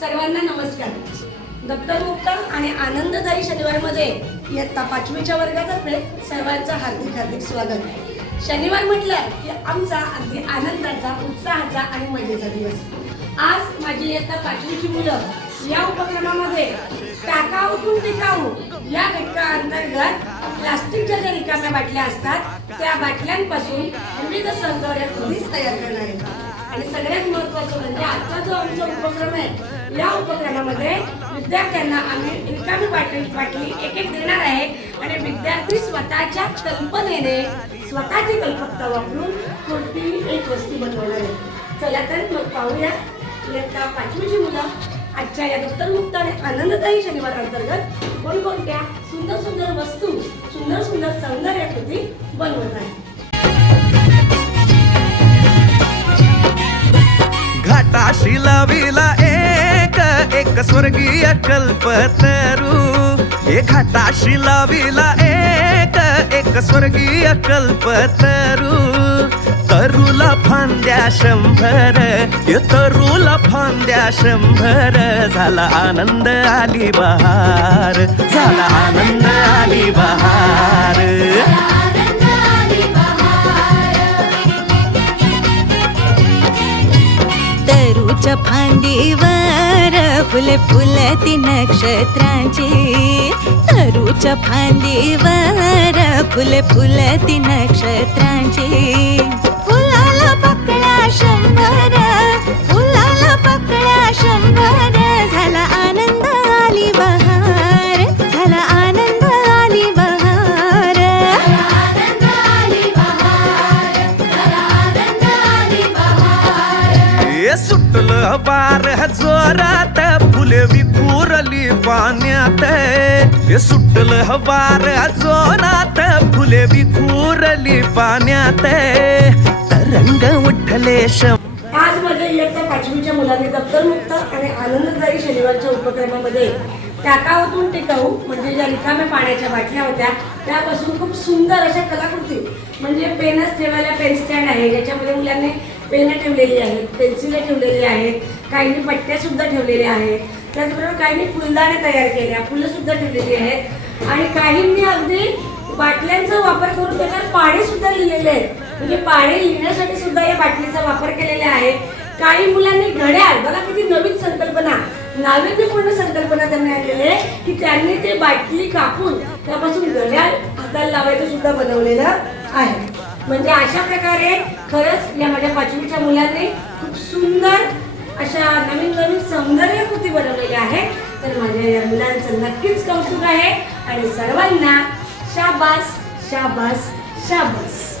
सर्वांना नमस्कार। दप्तरमुक्त आणि आनंददायी शनिवारमध्ये इयत्ता 5वीच्या वर्गातर्फे सर्वांचं हार्दिक हार्दिक स्वागत। शनिवार म्हटलं की आमचा अगदी आनंदाचा, उत्साहाचा आणि मजेचा दिवस। आज माझी इयत्ता 5वीची मुलं या उपक्रमामध्ये टाकाऊ तून टिकाऊ या घटकाअंतर्गत प्लास्टिकच्या ज्या रिकाम्या बाटल्या असतात त्या बाटल्यांपासून विविध सौंदर्य कृती तयार करणार आहेत। आणि सगळ्यात महत्त्वाचं म्हणजे आजचा जो आमचा उपक्रम आहे या उपक्रमामध्ये विद्यार्थ्यांना आम्ही रिकामी बाटली एक देणार आहे आणि विद्यार्थी स्वतःच्या कल्पनेने स्वतःची कल्पकता वापरून कोणतीही एक वस्तू बनवणार आहे। चला तर मग पाहूया इयत्ता 5वीची मुलं आजच्या या दप्तरमुक्त आणि आनंददायी शनिवार अंतर्गत कोणकोणत्या सुंदर सुंदर वस्तू, सुंदर सुंदर सौंदर्य कृती बनवत आहेत। घाटाशी लाविला एक स्वर्गीय कल्पतरू, हे घाटाशी लाविला एक स्वर्गीय कल्पतरू। तरुला फांद्या 100, ये तरुला फांद्या 100, झाला आनंद आली बहार, झाला आनंद आली बहार। तरूच्या फांदीवर फुले फुलती नक्षत्रांची, तरूच्या फांदीवर फुले फुलती नक्षत्रांची। फुलाला पकडा 100, फुलाला पकडा 100, झाला आनंद आली बहार, झाला आनंद आली बहार, आनंद आली बहार, आनंद आली बहार। ये सुटलं वार जोरात, फुले विखुरली पाण्यात, ये सुटलं वार जोरात, फुले विखुरली पाण्यात, तरंग उठले आज मध्ये इयत्ता 5वीच्या मुलांनी दप्तरमुक्त आणि आनंददायी शनिवारच्या उपक्रमामध्ये टाकाऊतून टिकाऊ म्हणजे ज्या रिकाम्या पाण्याच्या बाटल्या होत्या त्यापासून खूप सुंदर अशा कलाकृती, म्हणजे पेनच ठेवायला पेन स्टँड आहे ज्याच्यामध्ये मुलांनी पेनं ठेवलेली आहेत, पेन्सिले ठेवलेली आहेत, काहींनी पट्ट्या सुद्धा ठेवलेल्या आहेत, त्याचबरोबर काहींनी फुलदाणे तयार केल्या, फुलं सुद्धा ठेवलेली आहेत आणि काहींनी अगदी बाटल्यांचा वापर करून त्याच्यावर पाढे सुद्धा लिहिलेले आहेत, म्हणजे पाढे लिहिण्यासाठी सुद्धा या बाटलीचा वापर केलेला आहे। काही मुलांनी घड्याळ, बघा किती नवीन संकल्पना, नाविन्यपूर्ण संकल्पना त्यांनी आणलेली आहे की त्यांनी ते बाटली कापून त्यापासून घड्याळ हाताला लावायचं सुद्धा बनवलेलं आहे। म्हणजे अशा प्रकारे खरंच या माझ्या 5वीच्या मुलांनी खूप सुंदर अशा नवीन नवीन सौंदर्य कृती बनवलेल्या आहेत। तर माझ्या या मुलांचं नक्कीच कौतुक आहे आणि सर्वांना शाबास शाबास शाबास।